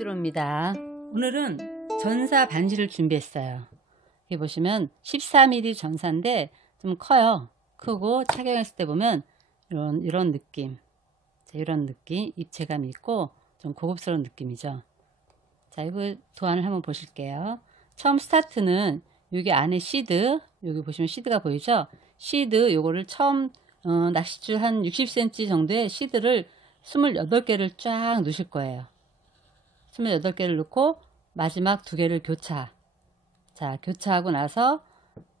고급스러웁니다. 오늘은 전사 반지를 준비했어요. 여기 보시면 14mm 전사인데 좀 커요. 크고 착용했을 때 보면 이런 느낌, 이런 느낌, 입체감이 있고 좀 고급스러운 느낌이죠. 자, 이거 도안을 한번 보실게요. 처음 스타트는 여기 안에 시드, 여기 보시면 시드가 보이죠? 시드 요거를 처음 낚싯줄 한 60cm 정도의 시드를 28개를 쫙 넣으실 거예요. 28개를 넣고 마지막 2개를 교차. 자, 교차하고 나서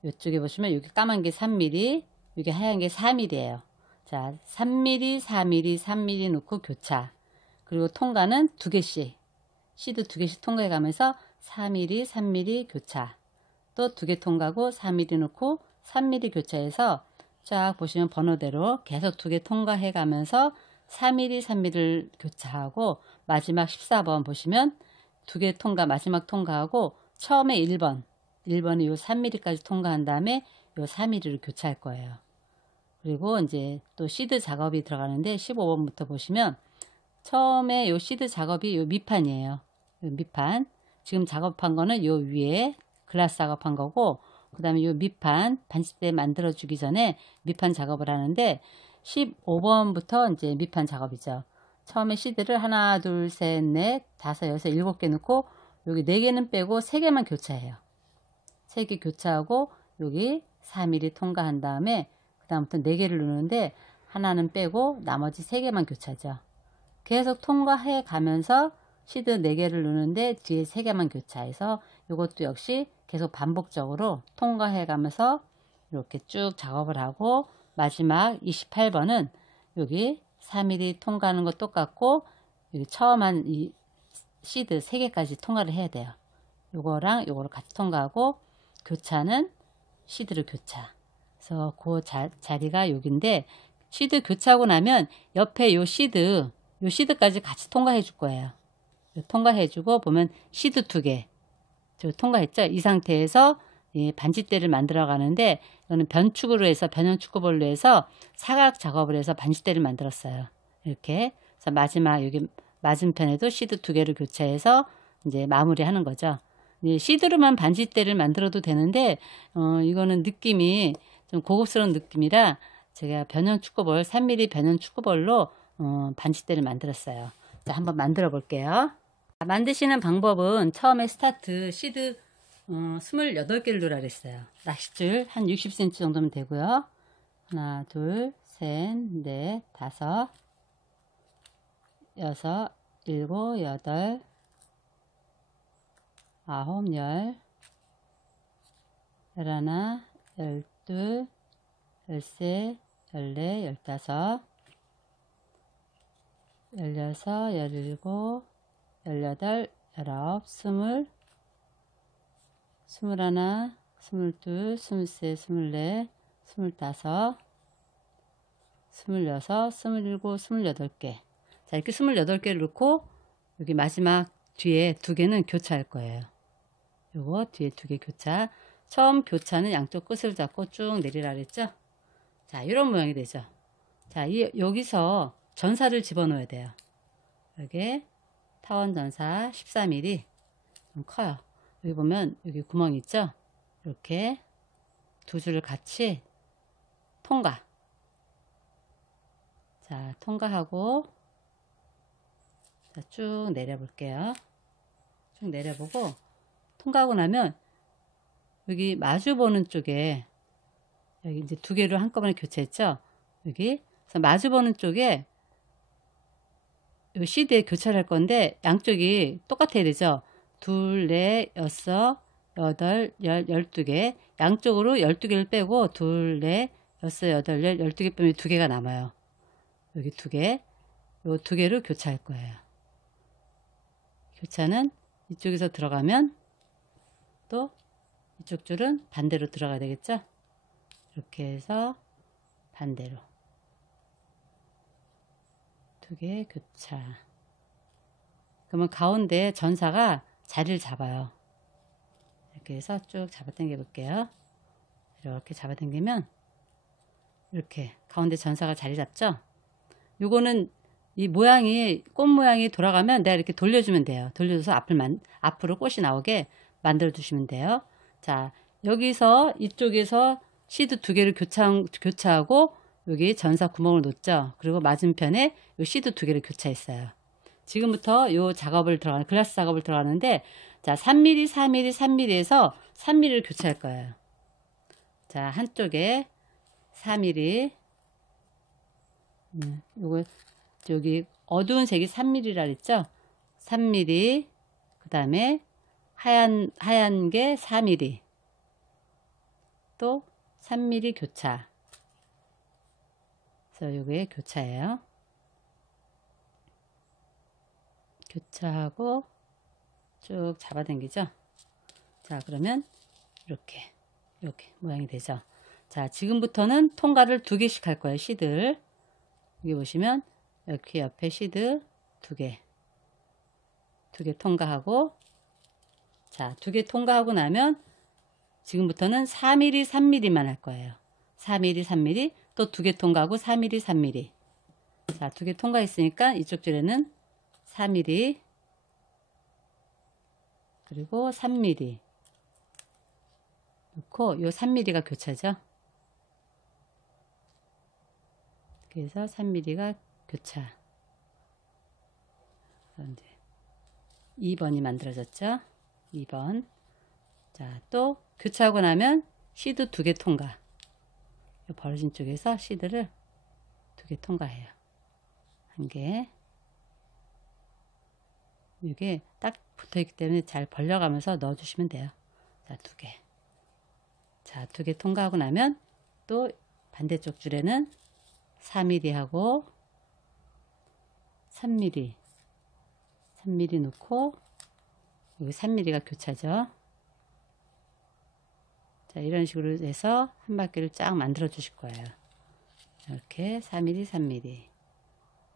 이쪽에 보시면 여기 까만 게 3mm, 여기 하얀 게 4mm예요. 자, 3mm, 4mm, 3mm 넣고 교차. 그리고 통과는 2개씩. 시드 2개씩 통과해 가면서 4mm, 3mm 교차. 또 2개 통과하고 4mm 넣고 3mm 교차해서 쫙 보시면 번호대로 계속 2개 통과해 가면서 4mm, 3mm를 교차하고 마지막 14번 보시면 2개 통과, 마지막 통과하고 처음에 1번이 요 3mm까지 통과한 다음에 요 4mm를 교차할 거예요. 그리고 이제 또 시드 작업이 들어가는데 15번부터 보시면 처음에 요 시드 작업이 요 밑판이에요. 요 밑판. 지금 작업한 거는 요 위에 글라스 작업한 거고, 그 다음에 요 밑판, 반지대 만들어 주기 전에 밑판 작업을 하는데 15번부터 이제 밑판 작업이죠. 처음에 시드를 하나, 둘, 셋, 넷, 다섯, 여섯, 7개 넣고 여기 4개는 빼고 3개만 교차해요. 3개 교차하고 여기 4mm 통과한 다음에 그 다음부터 4개를 넣는데 하나는 빼고 나머지 3개만 교차죠. 계속 통과해 가면서 시드 4개를 넣는데 뒤에 3개만 교차해서 이것도 역시 계속 반복적으로 통과해 가면서 이렇게 쭉 작업을 하고 마지막 28번은 여기 4mm 통과하는 거 똑같고 여기 처음 한 이 시드 3개까지 통과를 해야 돼요. 요거랑 요거를 같이 통과하고 교차는 시드를 교차. 그래서 그 자리가 여기인데 시드 교차하고 나면 옆에 요 시드까지 같이 통과해 줄 거예요. 통과해 주고 보면 시드 2개 저 통과했죠. 이 상태에서 반지대를 만들어 가는데 이거는 변축으로 해서 변형축구볼로 해서 사각 작업을 해서 반지대를 만들었어요. 이렇게. 그래서 마지막 여기 맞은편에도 시드 2개를 교차해서 이제 마무리하는 거죠. 시드로만 반지대를 만들어도 되는데 이거는 느낌이 좀 고급스러운 느낌이라 제가 변형축구볼 3mm 변형축구볼로 반지대를 만들었어요. 자, 한번 만들어 볼게요. 만드시는 방법은 처음에 스타트 시드 28개를 넣으라 그랬어요. 낚싯줄 한 60cm 정도면 되고요. 하나, 둘, 셋, 넷, 다섯, 여섯, 일곱, 여덟, 아홉, 열, 열하나, 열둘, 열세, 열네, 열다섯, 열여섯, 열일곱, 열여덟, 열아홉, 스물, 스물하나, 스물둘, 스물셋, 스물넷, 스물다섯, 스물여섯, 스물일곱, 28개. 자, 이렇게 28개를 넣고 여기 마지막 뒤에 2개는 교차할 거예요. 요거 뒤에 2개 교차. 처음 교차는 양쪽 끝을 잡고 쭉 내리라 그랬죠. 자, 이런 모양이 되죠. 자, 여기서 전사를 집어넣어야 돼요. 여기 타원 전사 14mm 좀 커요. 여기 보면 여기 구멍 있죠. 이렇게 2줄을 같이 통과. 자, 통과하고 자, 쭉 내려볼게요. 쭉 내려보고 통과하고 나면 여기 마주보는 쪽에 여기 이제 2개를 한꺼번에 교체했죠. 여기 그래서 마주보는 쪽에 요 시드에 교차를 할 건데 양쪽이 똑같아야 되죠. 2, 4, 6, 8, 10, 12개 양쪽으로 12개를 빼고 2, 4, 6, 8, 10, 12개 빼면 2개가 남아요. 여기 2개 요 2개를 교차할 거예요. 교차는 이쪽에서 들어가면 또 이쪽 줄은 반대로 들어가야 되겠죠. 이렇게 해서 반대로 2개 교차. 그러면 가운데 전사가 자리를 잡아요. 이렇게 해서 쭉 잡아 당겨 볼게요. 이렇게 잡아 당기면 이렇게 가운데 전사가 자리 잡죠. 요거는 이 모양이 꽃 모양이 돌아가면 내가 이렇게 돌려주면 돼요. 돌려줘서 앞으로 꽃이 나오게 만들어 주시면 돼요. 자, 여기서 이쪽에서 시드 2개를 교차하고 여기 전사 구멍을 놓죠. 그리고 맞은편에 요 시드 2개를 교차했어요. 지금부터 요 작업을 들어가는 글라스 작업을 들어가는데, 자, 3mm, 4mm, 3mm에서 3mm를 교차할 거예요. 자, 한쪽에 4mm, 요거 여기 어두운 색이 3mm라 그랬죠? 3mm, 그 다음에 하얀 게 4mm, 또 3mm 교차. 그래서 요게 교차예요. 교차하고 쭉 잡아당기죠. 자, 그러면 이렇게 모양이 되죠. 자, 지금부터는 통과를 2개씩 할 거예요. 시들 여기 보시면 이렇게 옆에 시드 2개 통과하고, 자, 2개 통과하고 나면 지금부터는 4mm, 3mm만 할 거예요. 4mm, 3mm, 또 2개 통과하고 4mm, 3mm. 자, 2개 통과했으니까 이쪽 줄에는 4mm, 그리고 3mm 놓고 요 3mm가 교차죠. 그래서 3mm가 교차. 이제 2번이 만들어졌죠. 2번. 자, 또 교차하고 나면 시드 2개 통과. 벌어진 쪽에서 시드를 2개 통과해요. 1개. 이게 딱 붙어있기 때문에 잘 벌려가면서 넣어주시면 돼요. 자, 2개. 자, 2개 통과하고 나면 또 반대쪽 줄에는 4mm 하고 3mm 놓고 여기 3mm가 교차죠. 자, 이런 식으로 해서 한 바퀴를 쫙 만들어 주실 거예요. 이렇게 4mm, 3mm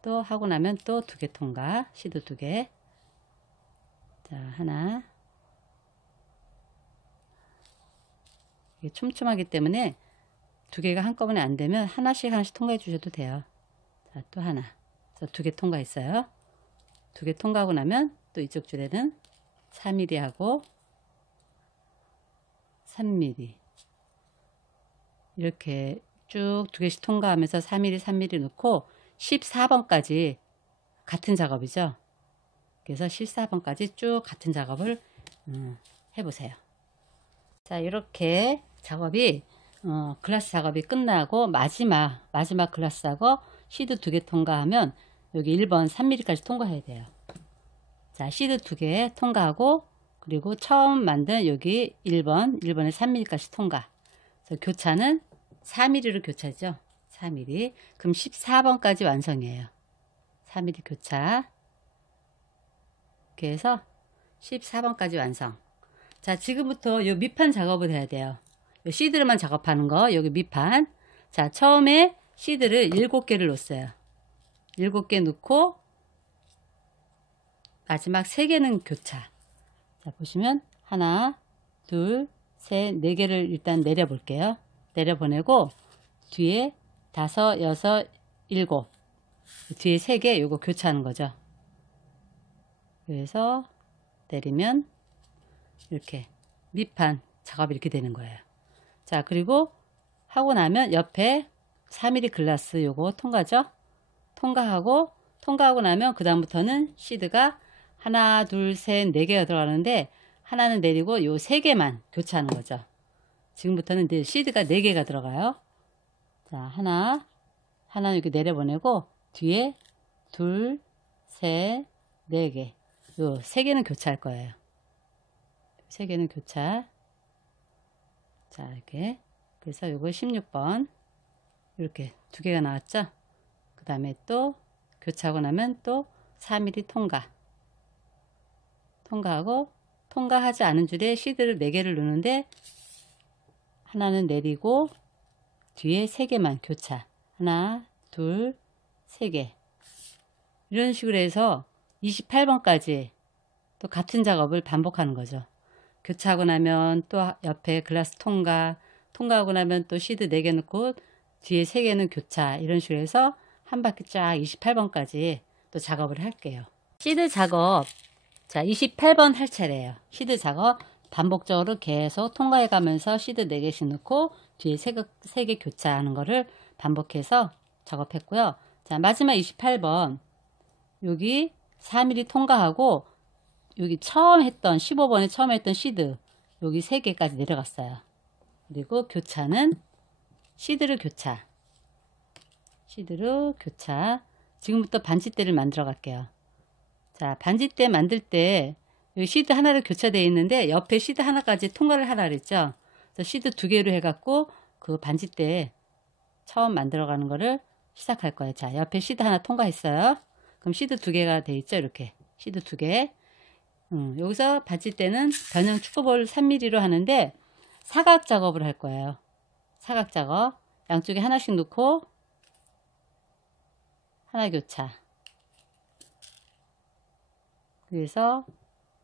또 하고 나면 또 2개 통과, 시도 2개. 자, 하나. 이게 촘촘하기 때문에 2개가 한꺼번에 안 되면 하나씩 통과해 주셔도 돼요. 자, 또 하나. 그래서 2개 통과했어요. 2개 통과하고 나면 또 이쪽 줄에는 4mm 하고 3mm 이렇게 쭉 2개씩 통과하면서 4mm, 3mm 넣고 14번까지 같은 작업이죠. 그래서 14번까지 쭉 같은 작업을 해보세요. 자, 이렇게 작업이 글라스 작업이 끝나고 마지막 글라스 작업 시드 2개 통과하면 여기 1번 3mm까지 통과해야 돼요. 자, 시드 2개 통과하고, 그리고 처음 만든 여기 1번에 3mm까지 통과. 그래서 교차는 4mm로 교차죠. 4mm. 그럼 14번까지 완성이에요. 4mm 교차. 이렇게 해서 14번까지 완성. 자, 지금부터 요 밑판 작업을 해야 돼요. 요 시드를만 작업하는 거, 여기 밑판. 자, 처음에 시드를 7개를 놓았어요. 7개 놓고 마지막 3개는 교차. 자, 보시면 하나, 둘, 셋, 4개를 일단 내려 볼게요. 내려 보내고 뒤에 5, 6, 7 뒤에 3개 요거 교차하는 거죠. 그래서 내리면 이렇게 밑판 작업이 이렇게 되는 거예요. 자, 그리고 하고 나면 옆에 4mm 글라스 요거 통과죠. 통과하고 나면 그 다음부터는 시드가 하나, 둘, 셋, 4개가 들어가는데 하나는 내리고 요 3개만 교차하는 거죠. 지금부터는 이제 시드가 4개가 들어가요. 자, 하나는 이렇게 내려보내고 뒤에 둘, 셋, 4개. 요 3개는 교차할 거예요. 3개는 교차. 자, 이렇게. 그래서 요거 16번. 이렇게 2개가 나왔죠? 그 다음에 또 교차하고 나면 또 4mm 통과. 통과하고, 통과하지 않은 줄에 시드를 4개를 넣는데 하나는 내리고 뒤에 3개만 교차. 하나, 둘, 3개. 이런 식으로 해서 28번까지 또 같은 작업을 반복하는 거죠. 교차하고 나면 또 옆에 글라스 통과하고 나면 또 시드 4개 넣고 뒤에 3개는 교차. 이런 식으로 해서 한 바퀴 쫙 28번까지 또 작업을 할게요. 시드 작업, 자 28번 할 차례예요. 시드 작업 반복적으로 계속 통과해 가면서 시드 4개씩 넣고 뒤에 3개 교차하는 거를 반복해서 작업했고요. 자 마지막 28번 여기 4mm 통과하고 여기 처음 했던 15번에 처음 했던 시드 여기 3개까지 내려갔어요. 그리고 교차는 시드를 교차, 시드로 교차. 지금부터 반지대를 만들어 갈게요. 자 반지대 만들 때 여기 시드 하나를 교차되어 있는데 옆에 시드 하나까지 통과를 하라 그랬죠. 그래서 시드 2개로 해갖고 그 반지대 처음 만들어 가는 거를 시작할 거예요. 자 옆에 시드 하나 통과했어요. 그럼 시드 2개가 돼 있죠. 이렇게 시드 2개. 여기서 반지대는 변형 축구볼 3mm로 하는데 사각 작업을 할 거예요. 사각 작업 양쪽에 하나씩 넣고 하나 교차. 그래서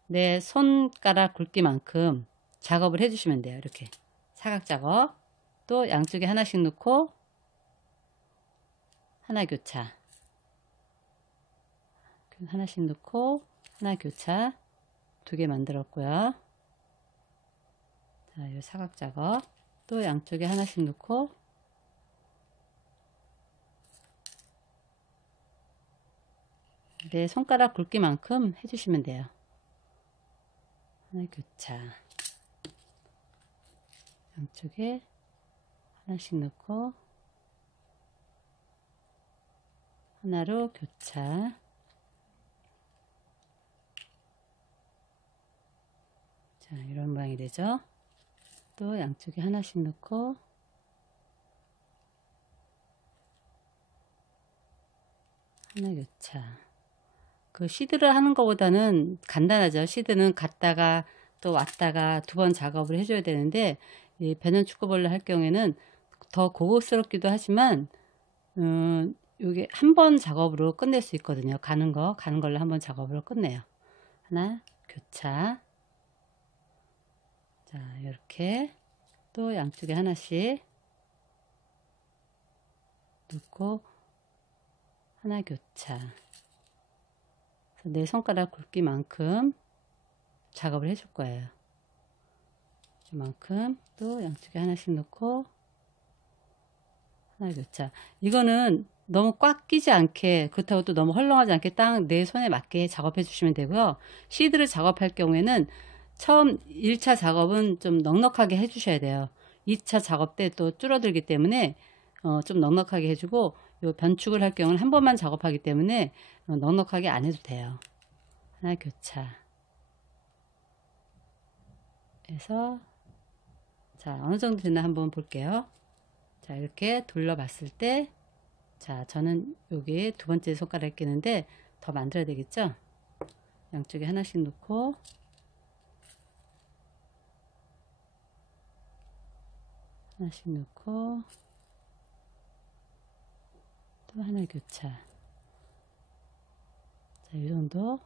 내 손가락 굵기만큼 작업을 해주시면 돼요. 이렇게 사각 작업. 또 양쪽에 하나씩 넣고 하나 교차. 하나씩 넣고 하나 교차. 2개 만들었고요. 자, 이 사각 작업. 또 양쪽에 하나씩 넣고 내 손가락 굵기만큼 해주시면 돼요. 하나 교차. 양쪽에 하나씩 넣고 하나로 교차. 자, 이런 모양이 되죠. 또 양쪽에 하나씩 넣고 하나 교차. 그 시드를 하는 것보다는 간단하죠. 시드는 갔다가 또 왔다가 2번 작업을 해줘야 되는데 이 배는 축구볼을 할 경우에는 더 고급스럽기도 하지만 이게 한 번 작업으로 끝낼 수 있거든요. 가는 걸로 한 번 작업으로 끝내요. 하나 교차. 자 이렇게 또 양쪽에 하나씩 넣고 하나 교차. 내 손가락 굵기만큼 작업을 해줄 거예요. 이만큼 또 양쪽에 하나씩 넣고 하나 교차. 이거는 너무 꽉 끼지 않게 그렇다고 또 너무 헐렁하지 않게 딱 내 손에 맞게 작업해 주시면 되고요. 시드를 작업할 경우에는 처음 1차 작업은 좀 넉넉하게 해 주셔야 돼요. 2차 작업 때 또 줄어들기 때문에 좀 넉넉하게 해주고 요 변축을 할 경우는 한 번만 작업하기 때문에 넉넉하게 안 해도 돼요. 하나 교차 해서 자 어느 정도 되나 한번 볼게요. 자 이렇게 돌려봤을 때 자 저는 여기 2번째 손가락 끼는데 더 만들어야 되겠죠. 양쪽에 하나씩 넣고 하나씩 넣고 또 하나 교차. 자, 이 정도.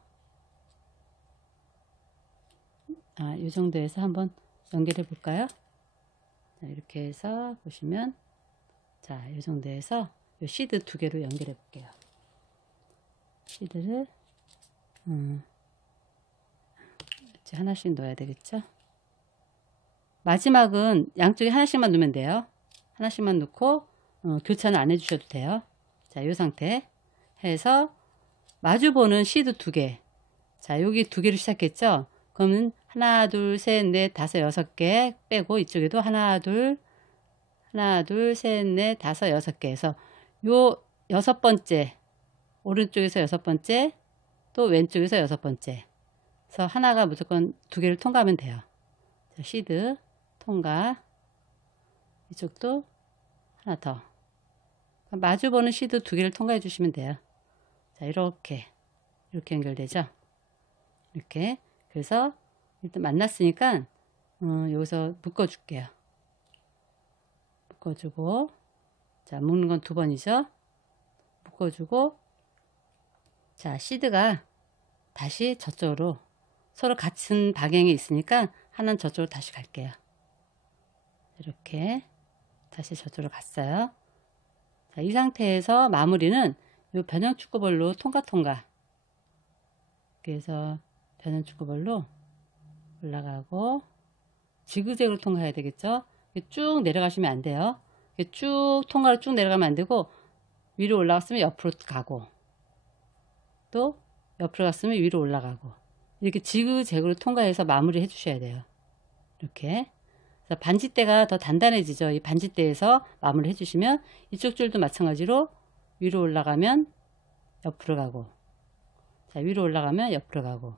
이 정도에서 한번 연결해 볼까요? 자, 이렇게 해서 보시면 자, 이 정도에서 요 시드 2개로 연결해 볼게요. 시드를 이제 하나씩 넣어야 되겠죠? 마지막은 양쪽에 하나씩만 넣으면 돼요. 하나씩만 넣고 교차는 안 해주셔도 돼요. 자, 이 상태 해서 마주보는 시드 2개. 자, 여기 2개로 시작했죠? 그러면 하나, 둘, 셋, 넷, 다섯, 6개 빼고 이쪽에도 하나, 둘, 셋, 넷, 다섯, 6개 해서 요 6번째 오른쪽에서 6번째 또 왼쪽에서 6번째 그래서 하나가 무조건 2개를 통과하면 돼요. 자, 시드 통과. 이쪽도 하나 더. 마주보는 시드 2개를 통과해 주시면 돼요. 자, 이렇게 연결되죠. 이렇게. 그래서 일단 만났으니까 여기서 묶어 줄게요. 묶어 주고 자, 묶는 건 2번이죠. 묶어 주고 자, 시드가 다시 저쪽으로 서로 같은 방향에 있으니까 하나는 저쪽으로 다시 갈게요. 이렇게 다시 저쪽으로 갔어요. 자, 이 상태에서 마무리는 이 변형 축구볼로 통과 그래서 변형 축구볼로 올라가고 지그재그로 통과해야 되겠죠. 쭉 내려가시면 안 돼요. 쭉 통과로 쭉 내려가면 안 되고 위로 올라갔으면 옆으로 가고 또 옆으로 갔으면 위로 올라가고 이렇게 지그재그로 통과해서 마무리 해주셔야 돼요. 이렇게 그래서 반지대가 더 단단해지죠. 이 반지대에서 마무리 해주시면 이쪽 줄도 마찬가지로 위로 올라가면 옆으로 가고 자, 위로 올라가면 옆으로 가고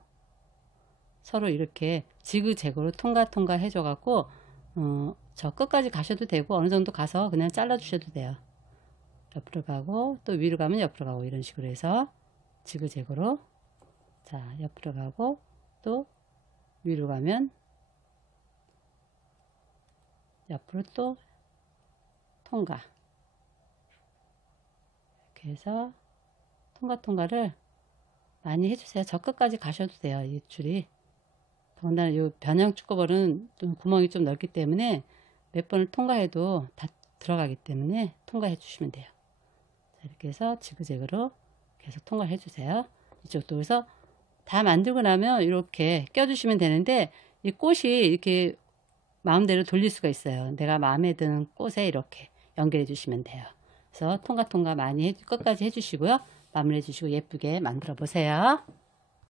서로 이렇게 지그재그로 통과 해줘 갖고 저 끝까지 가셔도 되고 어느 정도 가서 그냥 잘라 주셔도 돼요. 옆으로 가고 또 위로 가면 옆으로 가고 이런 식으로 해서 지그재그로 자 옆으로 가고 또 위로 가면 옆으로 또 통과 이렇게 해서 통과를 많이 해주세요. 저 끝까지 가셔도 돼요. 이 줄이 더군다나 이 변형 축구볼은 좀 구멍이 좀 넓기 때문에 몇 번을 통과해도 다 들어가기 때문에 통과해 주시면 돼요. 자, 이렇게 해서 지그재그로 계속 통과해 주세요. 이쪽도 그래서 다 만들고 나면 이렇게 껴주시면 되는데 이 꽃이 이렇게 마음대로 돌릴 수가 있어요. 내가 마음에 드는 꽃에 이렇게 연결해 주시면 돼요. 그래서 통과 많이 끝까지 해주시고요. 마무리해 주시고 예쁘게 만들어 보세요.